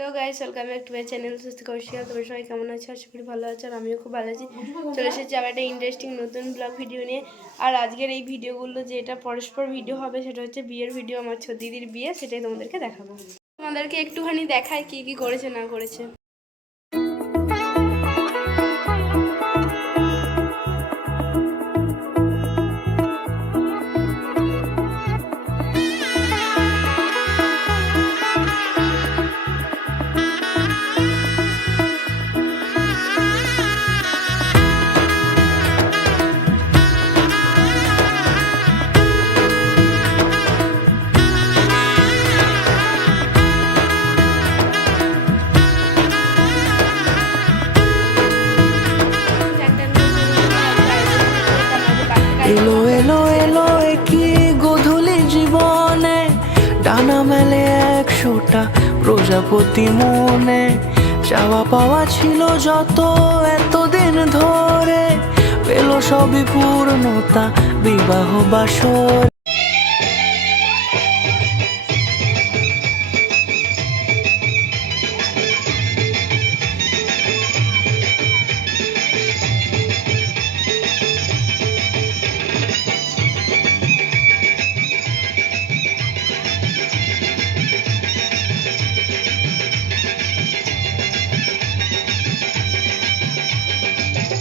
Hello guys, welcome back to my channel সুস্থ কৌশিক। তোমরা সবাই কেমন আছো? আশা করি ভালো আছো, আর আমিও খুব ভালো আছি। চলে এসেছি আবার একটা ইন্টারেস্টিং নতুন ব্লগ ভিডিও নিয়ে। আর আজকের এই ভিডিওগুলো যেটা পরস্পর ভিডিও হবে সেটা হচ্ছে বিয়ের ভিডিও, আমার ছোট দিদির বিয়ে, সেটাই তোমাদেরকে দেখাবো। তোমাদেরকে একটুখানি দেখায় কি কি করেছে না করেছে। এলো এলো এলো একই গোধূলি জীবনে, ডানা মেলে 100টা প্রজাপতি মনে। চাওয়া পাওয়া ছিল যত এতদিন ধরে, পেল সবই পূর্ণতা বিবাহ বাসর।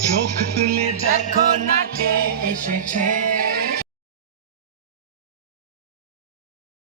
চোখ তুলে দেখো না কে এসেছে।